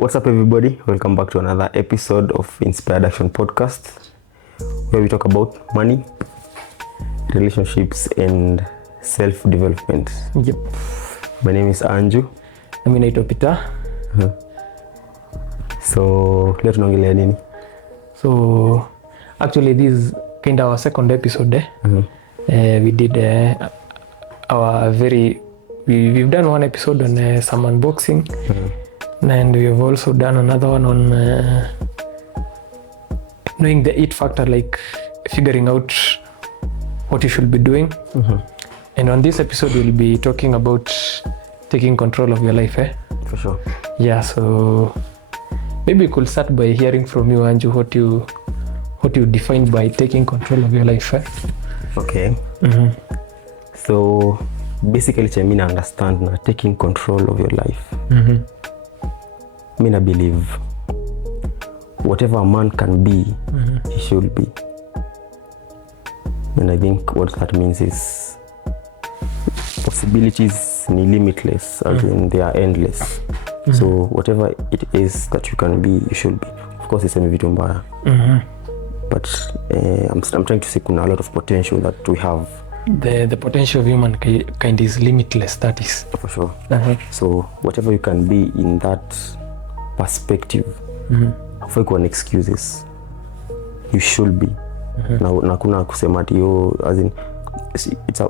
What's up, everybody? Welcome back to another episode of Inspired Action Podcast, where we talk about money, relationships, and self-development. Yep. My name is Anju. Mimi naitwa Peter. So, leo tunaongelea nini? So, actually this is kind of our second episode. We did we've done one episode on some unboxing. And we have also done another one on knowing the it factor, like figuring out what you should be doing. And on this episode, we'll be talking about taking control of your life. For sure. Yeah, so maybe we could start by hearing from you, Anju, what you define by taking control of your life. Okay. So basically, I mean, understand now taking control of your life. I mean, I believe whatever a man can be, he should be. And I think what that means is possibilities are limitless, as in they are endless. So whatever it is that you can be, you should be. Of course, it's a vitu mbaya. But I'm trying to say kuna a lot of potential that we have. The potential of human kind is limitless, that is. For sure. So whatever you can be in that perspective, hufai kuwa excuses. You should be. Na kuna kusema ati as in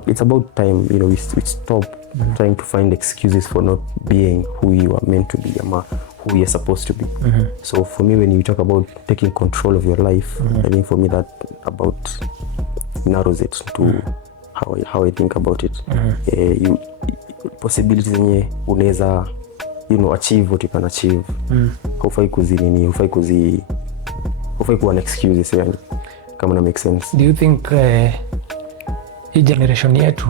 it's about time, you know, we stop trying to find excuses for not being who you are meant to be, or who you're supposed to be. So for me, when you talk about taking control of your life, I think for me that about narrows it to how I think about it. You possibilities zenye unaweza, you know, achieve what you can achieve. Hufai kuwa excuses, yani, kama na make sense. Do you think hii generation yetu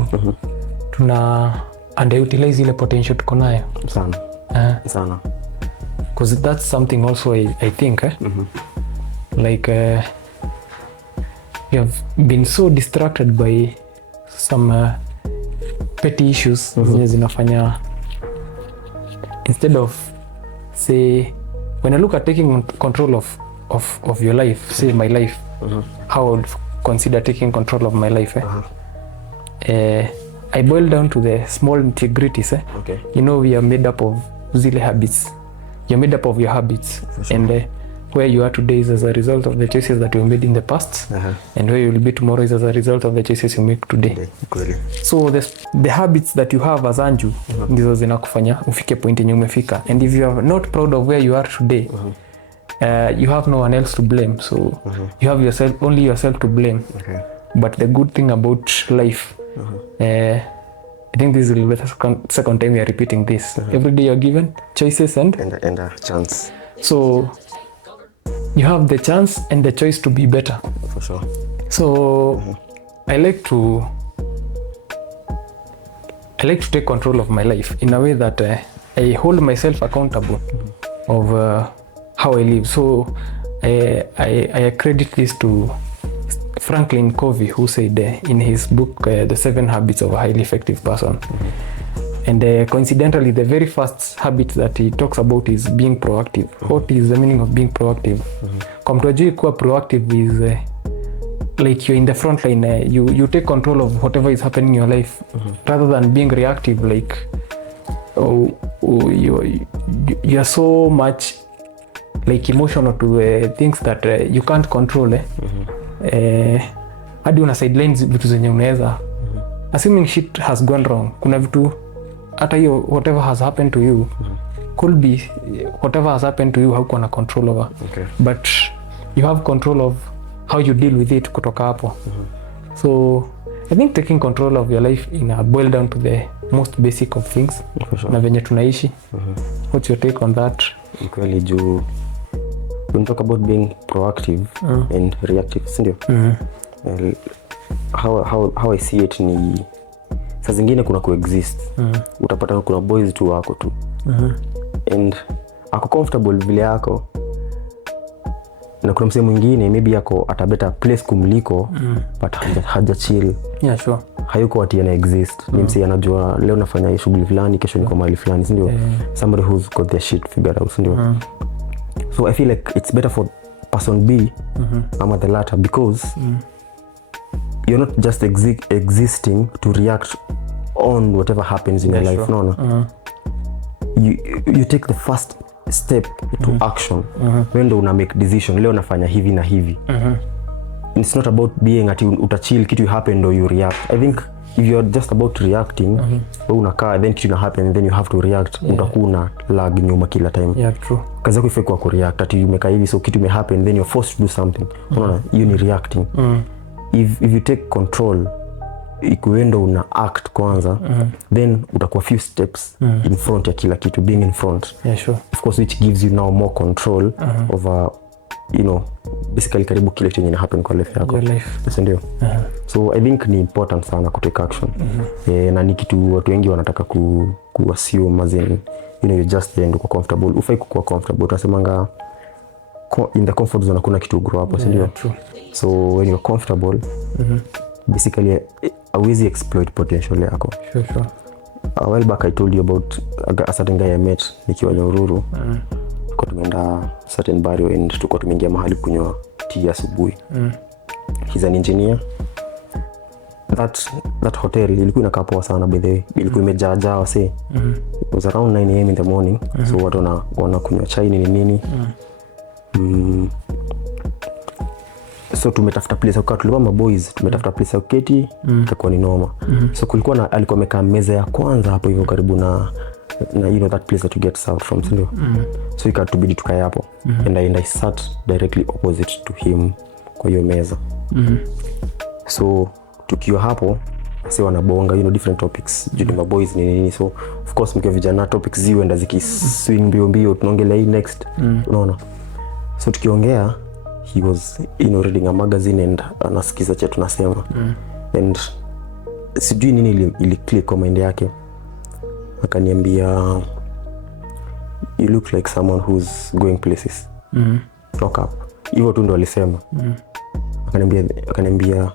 tuna underutilize ile potential tuko nayo sana? Because that's something also I think like we have been so distracted by some petty issues zenye zinafanya, instead of, say, when I look at taking control of your life, say my life, how I would consider taking control of my life. I boil down to the small integrities. Okay. You know, we are made up of zile habits. You're made up of your habits. Sure. And where you are today is as a result of the choices that you made in the past. And where you will be tomorrow is as a result of the choices you make today. So the habits that you have as Anju, ndizo zinakufanya ufike point yenye umefika. And if you are not proud of where you are today, you have no one else to blame. So you have only yourself to blame. But the good thing about life, I think this will be the second time we are repeating this. Every day you're given choices and a chance. So you have the chance and the choice to be better. For sure. So I like to take control of my life in a way that I hold myself accountable of how I live. So I credit this to Franklin Covey, who said in his book The 7 Habits of a Highly Effective Person. And coincidentally, the very first habit that he talks about is being proactive. What is the meaning of being proactive? Kwa mtu ajui kuwa proactive is like you're in the front line. You take control of whatever is happening in your life, rather than being reactive, like you're so much like emotional to things that you can't control. Hadi una sidelines vitu zenye unaweza, assuming shit has gone wrong, kuna vitu hata hiyo whatever has happened to you could be whatever has happened to you haukuwa na control over. But you have control of how you deal with it kutoka hapo. So I think taking control of your life boil down to the most basic of things. Na venye tunaishi. What's your take on that? Kweli juu when talk about being proactive and reactive, sindio? How I see it ni saa zingine kuna coexist. Utapata kuna boys tu wako tu. And ako comfortable vile yako. Na kuna msemo mwingine maybe yako at a better place kumliko, but haja chill. Yeah, sure. hayuko ati ana exist. Ni msi anajua leo nafanya shughuli fulani, kesho niko mahali fulani, si ndio? Somebody who's got their shit figured out, si ndio? So I feel like it's better for person B ama the latter, because you're not just existing to react on whatever happens in your life. No. You take the first step to action. When ndo una make decision, leo nafanya hivi na hivi. It's not about being ati utachill kitu happen ndo you react. I think if you're just about reacting, wewe unakaa then kitu happen and then you have to react, utakuwa na lag nyuma kila time. Yeah, true. Kazi yako ifai kwa react, ati umekaa hivi so kitu happen then you're forced to do something. Unaona, you ni reacting. If you take control, ikuendo una act kwanza, then utakuwa few steps in front ya kila kitu, being in front. Yeah, sure. Of course, which gives you now more control over, you know, basically karibu kile chenye happen kwa life yako. Yes, ndio. So I think ni important sana ku take action. Na ni kitu watu wengi wanataka ku assume as in, you know, you just there uko comfortable. Ufai kuwa comfortable. Tunasemanga in the comfort zone kuna kitu grow up, ndio. So when you're comfortable, basically always exploit potential yako. Sure. A while back I told you about a certain guy I met nikiwa Nyahururu. Kwa tumeenda certain bar and tuko tumeingia mahali kunywa tea asubuhi. He's an engineer. That hotel ilikuwa inakaa poa sana by the way. Ilikuwa imejaa wase. It was around 9 AM in the morning. So watu wanakunywa chai nini. So tumetafuta place ya kukaa, tulikuwa maboys, tumetafuta place ya kuketi, itakuwa ni noma. So kulikuwa alikuwa amekaa meza ya kwanza hapo hivyo karibu na you know that place that you get served from, ndio. So ikatubidi tukae hapo. And I sat directly opposite to him kwa hiyo meza. So tukiwa hapo sasa wanabonga, you know, different topics, juu my boys nini. So of course mkiwa vijana topics ziwe enda zikiswing mbio tunaongelea hii next, unaona. So tukiongea, he was, you know, reading a magazine and anasikiza cha tunasema. And sijui nini ili click kwa mind yake. Akaniambia, you look like someone who's going places. Lock up. Hivyo tu ndo alisema. Akaniambia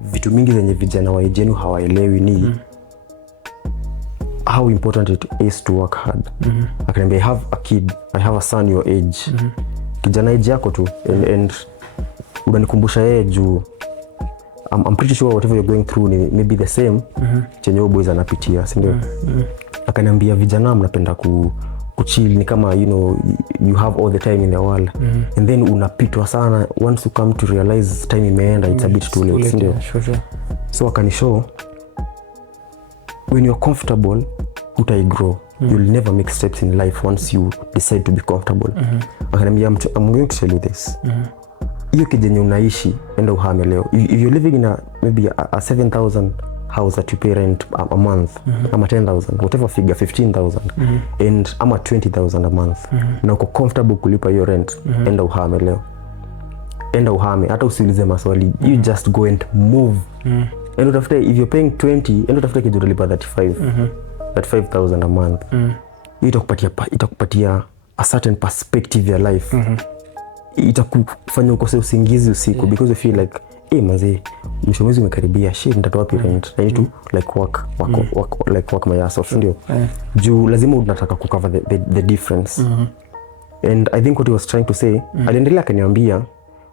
vitu mingi zenye vijana wa ejenu hawaelewi ni how important it is to work hard. Akaniambia, I have a kid, I have a son your age. Kijana age yako tu and unanikumbusha yeye juu I'm pretty sure whatever you're going through ni maybe the same chenye boys anapitia, si ndio? Akaniambia vijana mnapenda kuchill, ni kama, you know, you have all the time in the world. And then unapitwa sana, once you come to realize time imeenda, it's a bit too late, si ndio? Sure. So akanishow when you're comfortable utai grow. You'll never make steps in life once you decide to be comfortable. Akaniambia, I'm going to tell you this. Hiyo kijenye unaishi enda uhame leo. If you're living in maybe a 7,000 house that you pay rent a month, ama 10,000, whatever figure, 15,000, and ama 20,000 a month, na uko comfortable kulipa hiyo rent, enda uhame leo. Enda uhame, hata usiulize maswali. You just go and move. And utafute, if you're paying 20, enda utafute kitu utalipa 35,000 a month. Itakupatia a certain perspective ya life. Itakufanya ukose usingizi usiku because you feel like, manze, mwisho mwezi umekaribia, shit, nitatoa wapi rent? I need to like work my ass off, ndio. Juu lazima unataka kucover the difference. And I think what he was trying to say, aliendelea akaniambia,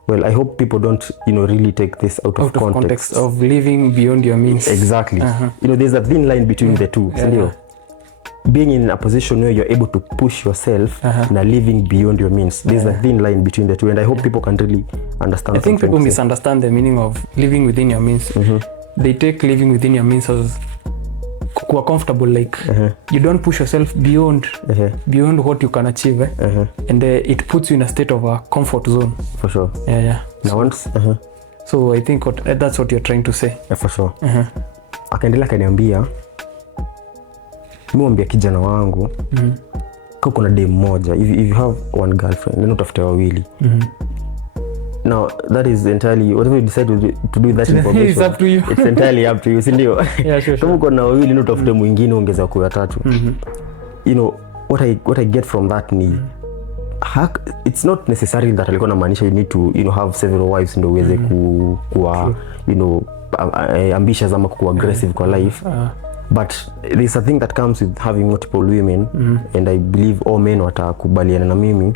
well, I hope people don't, you know, really take this out of context of living beyond your means. Exactly. You know, there's a thin line between the two, ndio. Being in a position where you're able to push yourself na living beyond your means, there's a thin line between the two, and I hope people can really understand. I think people misunderstand the meaning of living within your means. They take living within your means as kuwa comfortable, like you don't push yourself beyond what you can achieve, and it puts you in a state of a comfort zone. For sure. Now once so I think that's what you're trying to say. For sure. Akaendelea kaniambia, mwambia kijana wangu, kwa kuna dem moja, if you have one girlfriend, then utafute wawili. Now that is entirely, whatever you decide to do with that information, it's up to you. It's entirely up to you, si ndio? Sure. Kama uko na wawili na utafute mwingine ongeza kwa tatu. You know what I get from that ni it's not necessarily that alikuwa anamaanisha you need to, you know, have several wives ndio uweze kuwa, you know, ambitious ama kuwa aggressive kwa life. But there's a thing that comes with having multiple women, and I believe all men watakubaliana na mimi.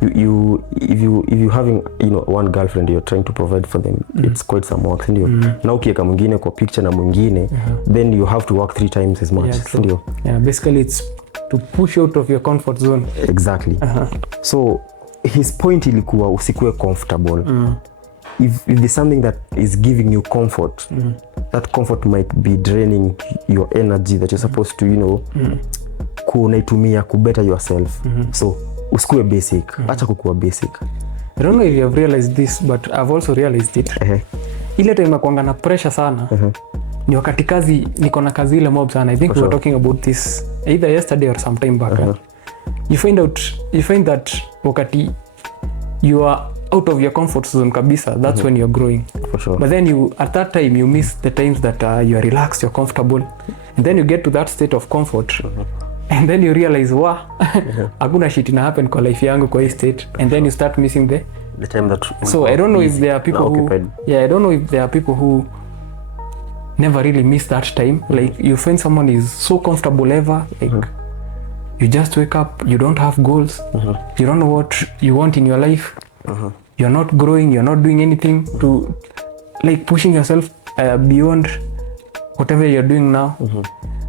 If you having, you know, one girlfriend, you're trying to provide for them, it's quite some work, ndio. Na ukiweka mwingine kwa picture na mwingine, then you have to work 3 times as much, ndio. Yeah, basically it's to push out of your comfort zone. Exactly. So his point ilikuwa usikue comfortable. If there's something that is giving you comfort, that comfort might be draining your energy that you're supposed to, you know, kunaitumia ku better yourself. So usikue basic, acha kukua basic. I don't know if you have realized this, but I've also realized it. Ile time nakuanga na pressure sana, ni wakati kazi, niko na kazi ile mob sana. I think we were talking about this either yesterday or some time back. You find that wakati you are out of your comfort zone kabisa, that's when you're growing. For sure. But then at that time you miss the times that you are relaxed, you're comfortable, and then you get to that state of comfort, and then you realize hakuna shit ina happen kwa life yangu kwa hii state, and then you start missing the time that. So I don't know if there are people I don't know if there are people who never really miss that time. Like you find someone is so comfortable ever, like you just wake up, you don't have goals, you don't know what you want in your life. You're not growing, you're not doing anything to like pushing yourself beyond whatever you're doing now.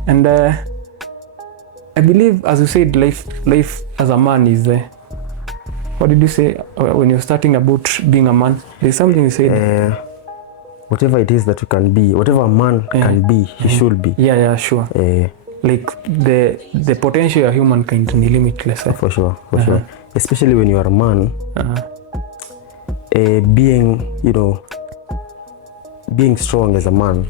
And I believe, as you said, life as a man is what did you say when you're starting about being a man? There's something you said. Whatever it is that you can be, whatever a man can be, he should be. Yeah, sure. Like the potential of humankind is limitless. For sure. Especially when you are a man. Being, you know, being strong as a man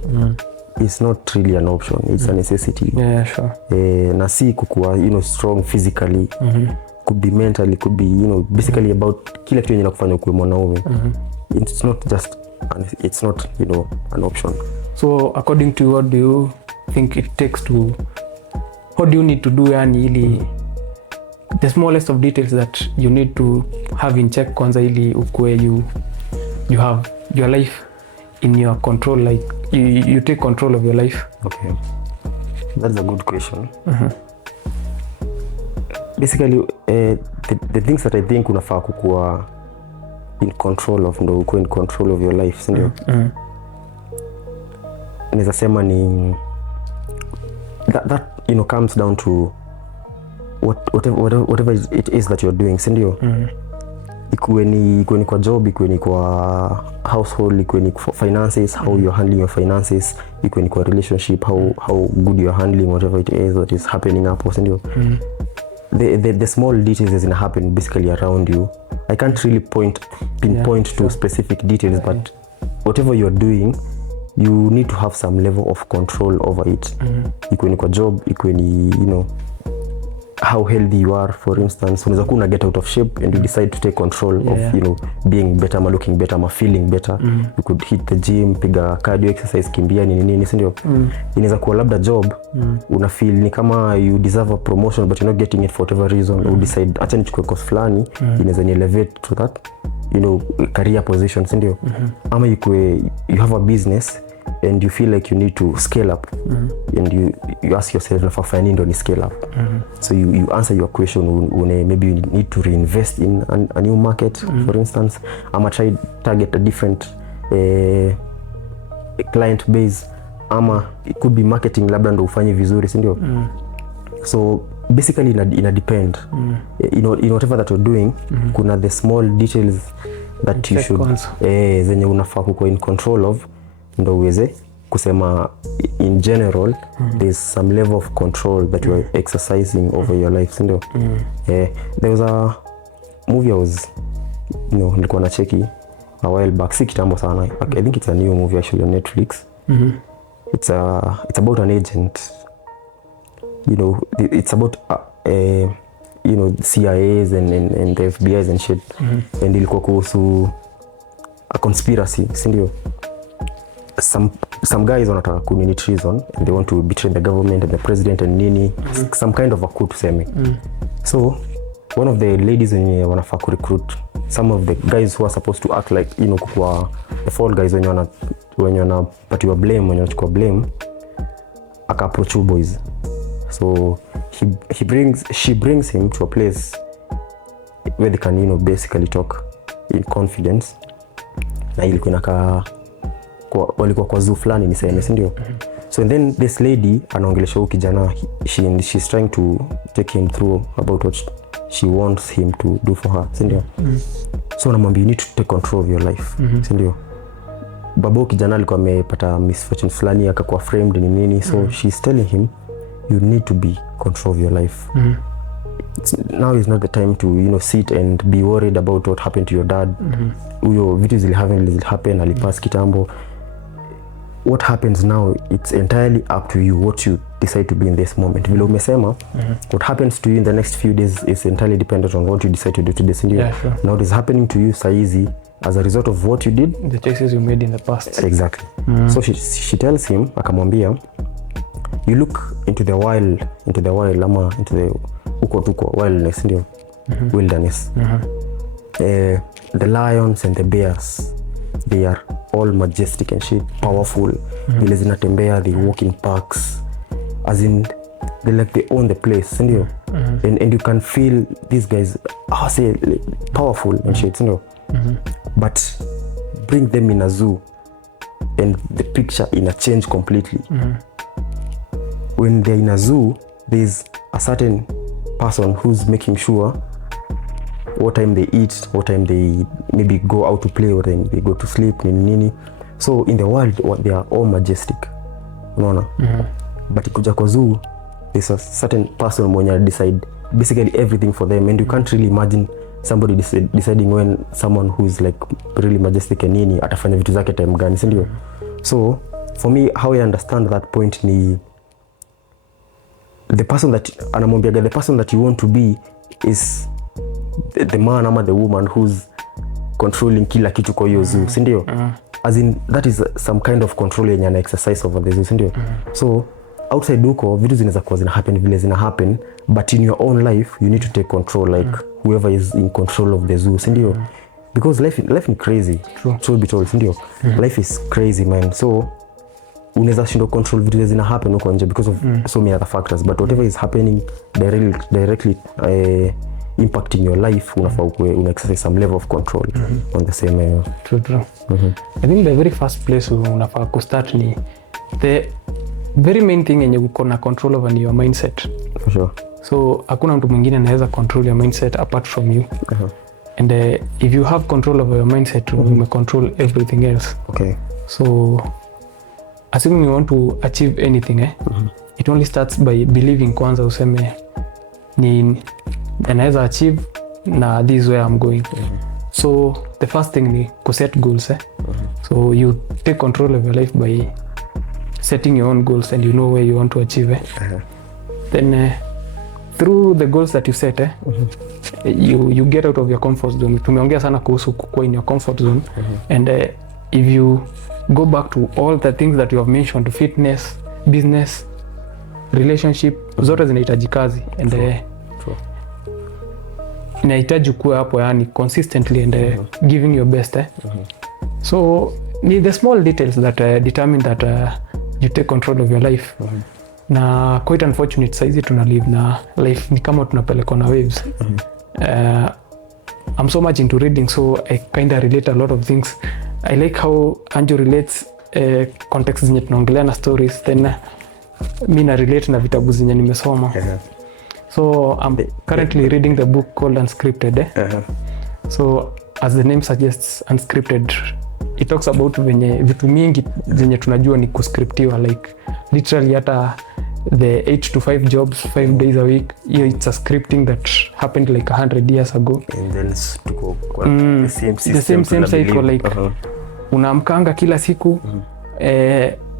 is not really an option, it's a necessity. Yeah, sure. Na si kukua, you know, strong physically, could be mentally, could be, you know, basically about kila kitu yenye nakufanya kuwe mwanaume. It's not, you know, an option. So according to you, what do you think it takes to, what do you need to do, yani ili the smallest of details that you need to have in check kwanza ili ukue you have your life in your control, like you take control of your life? Okay, that's a good question. Basically the things that I think unafaa kukua in control of, ndo ukue in control of your life, sindio? Naweza sema ni that you know comes down to whatever it is that you're doing, sindio? Ikuwe ni kwa job, ikuwe ni kwa household, ikuwe ni kwa finances, how you're handling your finances, ikuwe ni kwa relationship, how good you're handling whatever it is that is happening hapo, sindio? The small details is gonna happen basically around you. I can't really pinpoint to specific details, but whatever you're doing, you need to have some level of control over it. Ikuwe ni kwa job, ikuwe ni, you know, how healthy you are, for instance. Unaweza kuwa get out of shape and you decide to take control of, you know, being better, ama looking better, ama feeling better. You could hit the gym, piga cardio exercise, kimbia nini, sindio? Inaweza kuwa labda job, una feel ni kama you deserve a promotion but you're not getting it for whatever reason. You decide acha nichukue course fulani, inaweza ni elevate to that, you know, career position, sindio? Ama you have a business and you feel like you need to scale up, and you ask yourself nafanya nini ndo ni scale up. So you answer your question, maybe you need to reinvest in a new market, for instance, ama try target a different client base, ama it could be marketing, labda ndo ufanye vizuri, sindio? So basically ina depend in whatever that you're doing. Kuna the small details that you should zenye unafaa kuwa in control of, ndo uweze kusema in general there's some level of control that you are exercising over your life, sindio? There was a movie I was, you know, nilikuwa na cheki a while back, si kitambo sana. I think it's a new movie actually on Netflix. It's about an agent, you know, it's about you know, CIAs and the FBIs and shit. And ilikuwa kuhusu a conspiracy, sindio? Some guys wanataka kunini treason, and they want to betray the government and the president and nini, some kind of a coup tuseme. So one of the ladies wenye wanafaa ku recruit some of the guys who are supposed to act like, you know, kukua the fall guys wenye wenye wanapatiwa blame, wenye wanachukua blame, aka approach boys. So she brings him to a place where they can, you know, basically talk in confidence. Na ilikuwa inakaa walikuwa kwa zoo fulani niseme, si ndio? So and then this lady anaongelesha huyu kijana, she's trying to take him through about what she wants him to do for her, si ndio? So anamwambia you need to take control of your life, si ndio? Babo kijana alikuwa amepata misfortune fulani akakuwa framed ni nini, so she's telling him you need to be control of your life. Now is not the time to, you know, sit and be worried about what happened to your dad. Huyo vitu zili happen alipass kitambo. What happens now, it's entirely up to you what you decide to be in this moment. Vile umesema, what happens to you in the next few days is entirely dependent on what you decide to do today. Yeah, sure. Now what is happening to you saizi as a result of what you did, the choices you made in the past. Exactly. So she tells him, akamwambia, you look into the wild ama into the wildness, ndio? Wilderness. The lions and the bears, they are all majestic and shit, powerful. Vile zinatembea, they walk in parks, as in they own the place, ndio? And you can feel these guys say powerful and shit, ndio? But bring them in a zoo and the picture change completely. When they're in a zoo, there's a certain person who's making sure what time they eat, what time they maybe go out to play, what time they go to sleep, nini. So in the world, they are all majestic, unaona? But ikuja kwa zoo, there's a certain person mwenye decide basically everything for them, and you can't really imagine somebody deciding when someone who's like really majestic and nini atafanya vitu zake time gani, si ndio? So for me, how I understand that point ni the person that you want to be is the man ama the woman who's controlling kila kitu kwa hiyo zoo, si ndio? As in that is some kind of control yenye ana exercise over the zoo, si ndio? So outside huko vitu zinaweza kuwa zina happen, but in your own life you need to take control, like whoever is in control of the zoo, si ndio? Because life is crazy. True be told, si ndio? Life is crazy, man. So unaweza shindo control vitu zina happen huko nje because of so many other factors, but whatever is happening directly impacting your life, unafaa una exercise some level of control on the same. True. I think the very first place unafaa ku start ni the very main thing yenye uko na control over your mindset. For sure. So hakuna mtu mwingine anaweza control your mindset apart from you. And if you have control over your mindset, you may control everything else. Okay. So assuming you want to achieve anything, it only starts by believing kwanza, useme ni naweza achieve na this is where I'm going. So the first thing ni ku set goals. So you take control of your life by setting your own goals and you know where you want to achieve. Then through the goals that you set, you get out of your comfort zone. Tumeongea sana kuhusu kukua in your comfort zone. And if you go back to all the things that you have mentioned, fitness, business, relationship, zote zinahitaji kazi. And inahitaji kuwa hapo, yani consistently and giving your best. So ni the small details that determine that you take control of your life. Na quite unfortunate saizi tuna live na life ni kama tunapelekwa na waves. I'm so much into reading, so I kind of relate a lot of things. I like how Anjo relates context zenye tunaongelea na stories, then mi na relate na vitabu zenye nimesoma. So I'm currently reading the book called Unscripted. So as the name suggests, unscripted, it talks about venye vitu mingi zenye tunajua ni kuscriptiwa, like literally hata the 8 to 5 jobs 5 days a week, it's a scripting that happened like 100 years ago. And then to go the same system, the same cycle, like unaamkanga kila siku,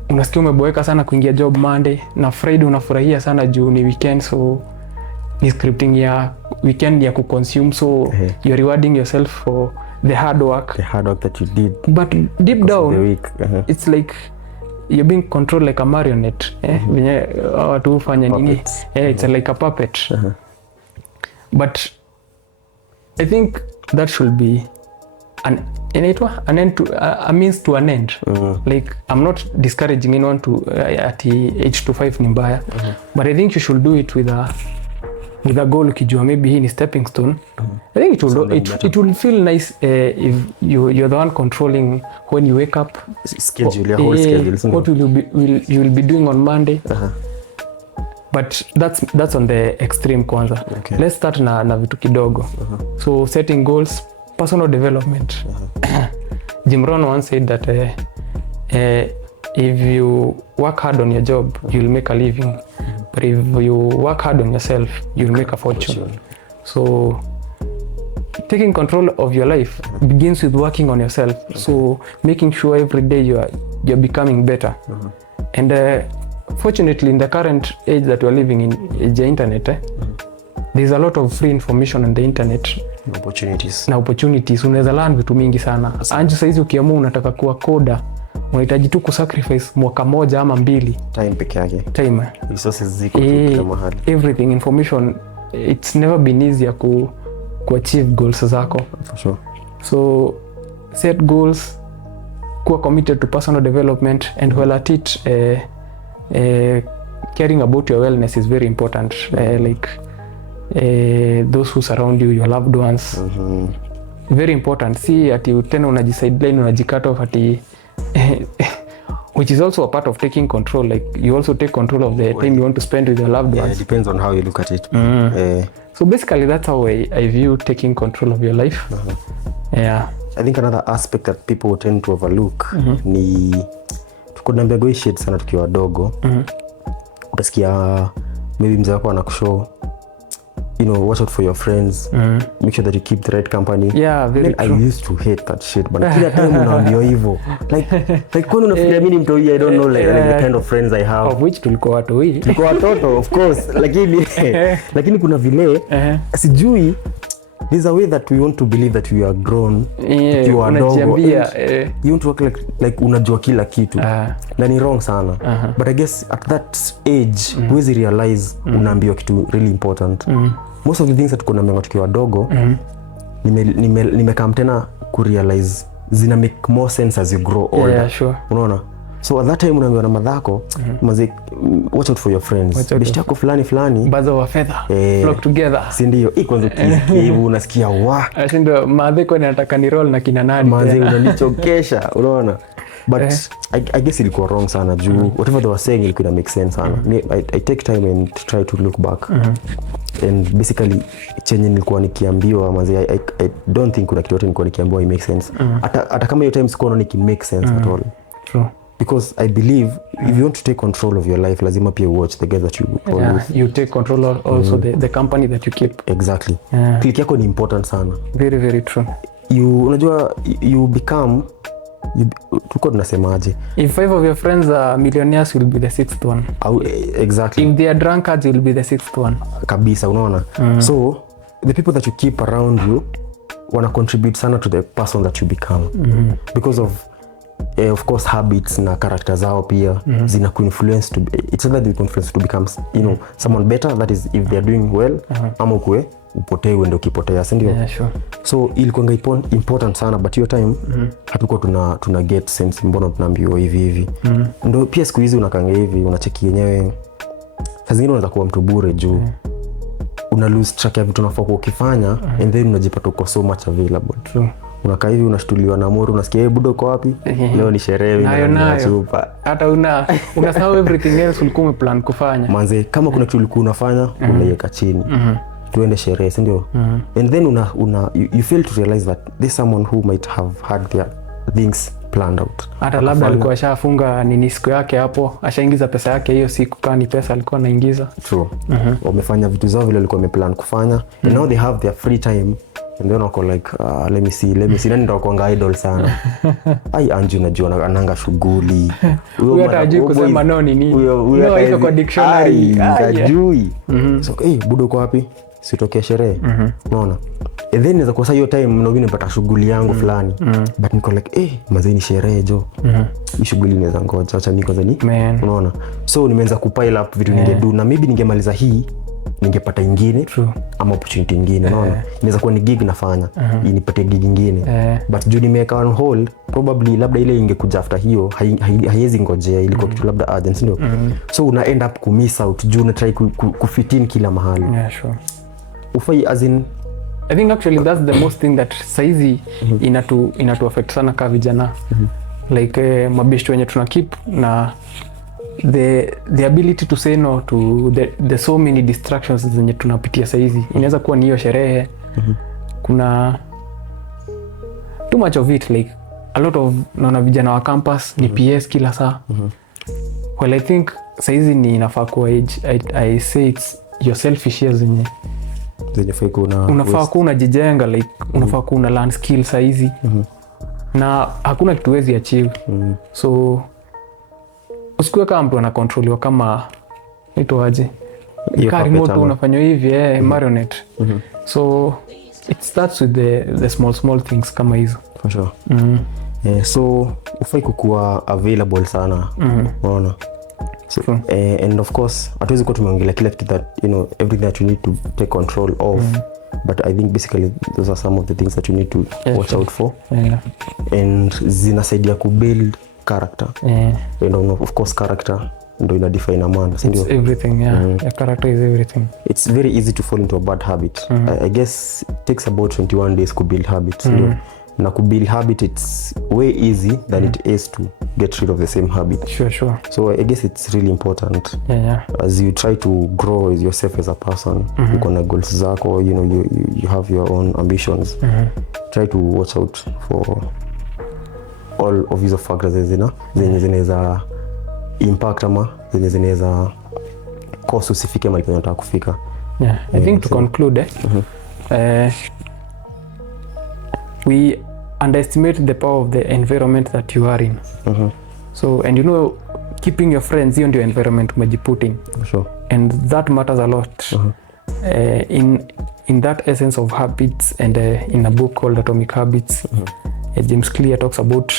unasikia umeboeka sana kuingia job Monday, na Friday unafurahia sana juu ni weekend, so ni scripting ya weekend ya kuconsume, so you're rewarding yourself for the hard work that you did, but deep down it's like you're being controlled like a marionette. Venye watu hufanya nini, it's like a puppet. But I think that should be inaitwa an end to a means to an end. Like I'm not discouraging anyone to at age to 5 ni mbaya, but I think you should do it with a goal, ukijua maybe hii ni stepping stone. I think it will feel nice if you're the one controlling when you wake up, schedule your whole schedule. What you will be doing on Monday. But that's on the extreme kwanza. Okay. Let's start na vitu kidogo. So setting goals, personal development. Jim Rohn once said that if you work hard on your job, you'll make a living. But if you work hard on yourself, you'll make a fortune. So taking control of your life begins with working on yourself. So making sure every day you're becoming better. And fortunately, in the current age that we're living in, the internet, there's a lot of free information on the internet. Na opportunities. Unaweza learn vitu mingi sana. Anju saizi ukiamua unataka kuwa coder, unahitaji tu kusacrifice mwaka moja ama 2. Time peke yake. Time. Resources ziko kila mahali. Everything, information, it's never been easier ku achieve goals zako. For sure. So set goals, kuwa committed to personal development, and while at it, caring about your wellness is very important. Like those who surround you, your loved ones, very important. See ati tena unajisideline, unajicut off ati which is also a part of taking control. Like you also take control of the time you want to spend with your loved ones. It depends on how you look at it. So basically that's how I view taking control of your life. Yeah. I think another aspect that people tend to overlook ni kuna negotiate sana tukiwa wadogo. Utasikia maybe mzee wako anakushow, you know, watch out for your friends, make sure that you keep the right company. Yeah, very true. I used to hate that shit, but kila time unaambiwa hivyo, like kwani unafikiria mimi ni mtu, I don't know, like the kind of friends I have, of which tulikuwa watoto of course, lakini kuna vile sijui, there's a way that we want to believe that we are grown. You are dogo. You want to work like unajua kila kitu. Na ni wrong sana. But I guess at that age, huwezi realize unaambiwa kitu really important. Most of the things that kuna mengo tukiwa dogo, nimekam tena kurealize zina make more sense as you grow older. Yeah, sure. Unaona? So at that time unaambiwa na madhako, watch out for your friends. Bishtako fulani. Bazo wa fedha. Flock together. Si ndio? Kwanza kiskivu unasikia Ndio madhiko nataka ni roll na kina nani. Manzi unanichokesha, unaona? But I guess ilikuwa wrong sana juu whatever they were saying it could make sense sana. I take time and try to look back. And basically chenye nilikuwa nikiambiwa manzi, I don't think kuna kitu yote nilikuwa nikiambiwa it makes sense. Hata kama hiyo time sikuwa niki make sense at all. True. Because I believe if you want to take control of your life, lazima pia watch the guys that you follow. You take control of also the company that you keep. Exactly. Click yako ni important sana. Very, very true. Unajua you become, tuko tunasemaje? If 5 of your friends are millionaires, you'll be the 6th one. Exactly. If they are drunkards, you'll be the 6th one. Kabisa, unaona? So the people that you keep around you wana contribute sana to the person that you become. Because of course habits na character zao pia zina kuinfluence to it's either they influence to become, you know, someone better, that is if they are doing well, ama ukue upotee uende ukipotea, si ndio? Yeah, sure. So ilikuwa important sana, but your time hatukuwa tuna get sense mbona tunaambiwa hivi. Ndio pia siku hizi unakanga hivi unacheki yenyewe, saa zingine unaweza kuwa mtu bure juu una lose track ya vitu unafaa ukifanya, and then unajipata uko so much available. True. Unakaa hivi unashtuliwa na mori, unasikia budo uko wapi? Leo ni sherehe na chupa. Hata unasahau everything else ulikuwa umeplan kufanya. Manze, kama kuna kitu ulikuwa unafanya, unaiweka chini. Tuende sherehe, si ndio? And then you fail to realize that there's someone who might have had their things planned out. Hata labda alikuwa ashafunga nini siku yake hapo, ashaingiza pesa yake hiyo siku, kani pesa alikuwa anaingiza. True. Wamefanya vitu zao vile walikuwa wameplan kufanya, and now they have their free time. And then wako like, let me see. Nani ndo kuanga idol sana. Anju najua ananga shughuli. Huyo hata hajui kusema no ni nini. Huyo haiko kwa dictionary. Hajui. So, budo uko wapi? Sitokea sherehe. Unaona? And then naweza kosa hiyo time mnaogi nipata shughuli yangu fulani. But niko like, mazeni sherehe jo. Hii shughuli inaweza ngoja. Acha niko zani. Unaona? So nimeanza kupile up vitu ningedo na maybe ningemaliza hii ningepata ingine. True. Ama opportunity ingine, unaona. Inaweza kuwa ni gig nafanya, inipatie gig ingine. But juu nimeweka on hold, probably labda ile ingekuja after hiyo haiwezi ngojea, ilikuwa kitu labda urgent, ndio. So una end up kumiss out juu una try kufit in kila mahali. Yeah, sure. Ufai as in, I think actually that's the most thing that saizi inatu affect sana ka vijana. Like mabeshto wenye tuna keep na the ability to say no to the so many distractions zenye tunapitia saizi. Inaweza kuwa ni hiyo sherehe. Kuna too much of it, like a lot of naona vijana wa campus ni PS kila saa. Well, I think saizi ni inafaa kuwa age. I say it's your selfish years zenye unafaa kuwa unajijenga, like unafaa kuwa una learn skill saizi. Na hakuna kitu wezi achieve. So usikuwe kama mtu anakontroliwa kama ito aje kaa remote unafanywa hivi marionette. So it starts with the small things kama hizo. For sure. So ufai kukuwa available sana, unaona. So, and of course hatuwezi kuwa tumeongelea kila kitu that everything that you need to take control of. But I think basically those are some of the things that you need to watch out for. And zinasaidia kubuild character. And of course character ndo ina define a man. It's everything, Your character is everything. It's very easy to fall into a bad habit. I guess it takes about 21 days to build habits. Na to build habit, it's way easy than it is to get rid of the same habit. Sure. So I guess it's really important. As you try to grow as yourself as a person, uko na goals zako, you have your own ambitions. Try to watch out for all of these factors zenye zinaweza impact ama zenye zinaweza cause usifike mahali unataka kufika. I think to conclude, we underestimate the power of the environment that you are in. So, and keeping your friends, hiyo ndio environment umejiputting. Sure. And that matters a lot. In that essence of habits, and in a book called Atomic Habits, James Clear talks about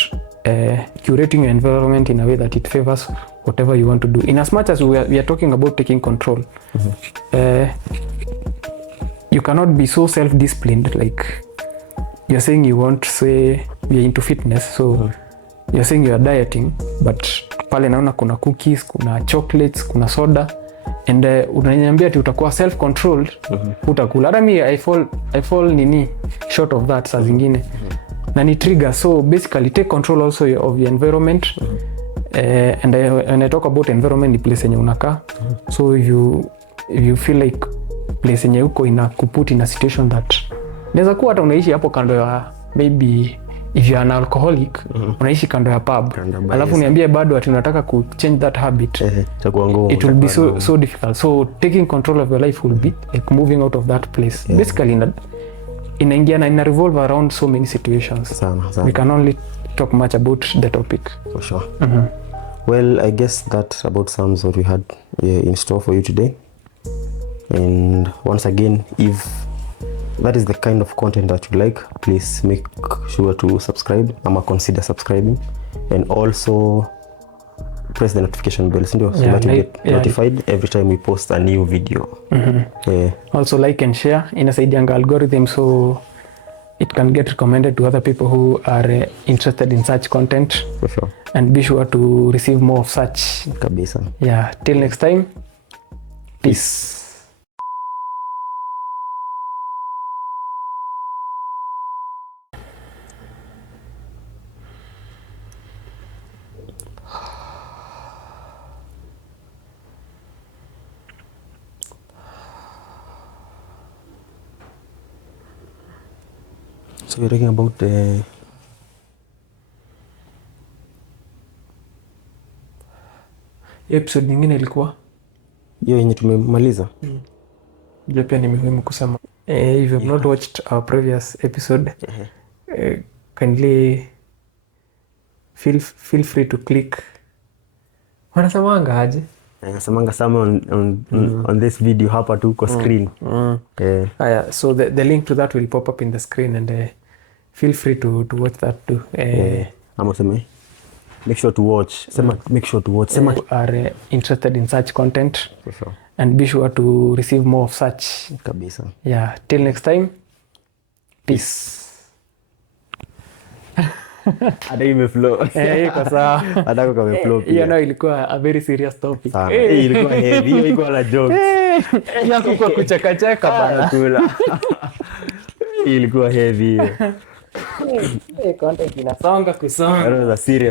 curating your environment in a way that it favors whatever you want to do. In as much as we are talking about taking control, you cannot be so self-disciplined, like you're saying you want, say you're into fitness, so you're saying you're dieting, but pale naona kuna cookies, kuna chocolates, kuna soda, and unaniambia ati utakuwa self-controlled, utakula. Hata mi I fall short of that saa zingine. Na ni trigger. So basically take control also of your environment. And when I talk about environment, ni place yenye unakaa. So if you feel like place yenye uko inakuput in a situation that inaweza kuwa hata unaishi hapo kando ya, maybe if you are an alcoholic, unaishi kando ya pub, alafu niambie bado ati unataka ku change that habit, it will be so difficult. So taking control of your life will be like moving out of that place. Basically inaingia na ina revolve around so many situations. Sana. We can only talk much about the topic. For sure. Well, I guess that about sums what we had in store for you today. And once again, if that is the kind of content that you like, please make sure to subscribe. Consider subscribing, and also press the notification bell so that you get notified every time we post a new video. Also like and share, inasaidianga algorithm so it can get recommended to other people who are interested in such content. For sure. And be sure to receive more of such. Kabisa. Till next time. Peace. So we're talking about the episode nyingine ilikuwa hiyo yenye tumemaliza. Ndio pia ni muhimu kusema. If you have not watched our previous episode, kindly feel free to click. Wanasemanga aje? Nasemanga sama on this video hapa tu kwa screen. So the link to that will pop up in the screen, and feel free to watch that too. Ama sema make sure to watch. Sema make sure to watch. Sema are interested in such content. For sure. and be sure to receive more of such. Kabisa. Yeah, till next time, peace. Hata imeflow. Iko sawa. Hata kwa imeflow pia. Hiyo nayo ilikuwa a very serious topic. Ilikuwa heavy, hiyo ilikuwa na jokes. Yako kwa kucheka bana. Kula. Ilikuwa heavy hiyo. Content inasonga kusonga. That was a serious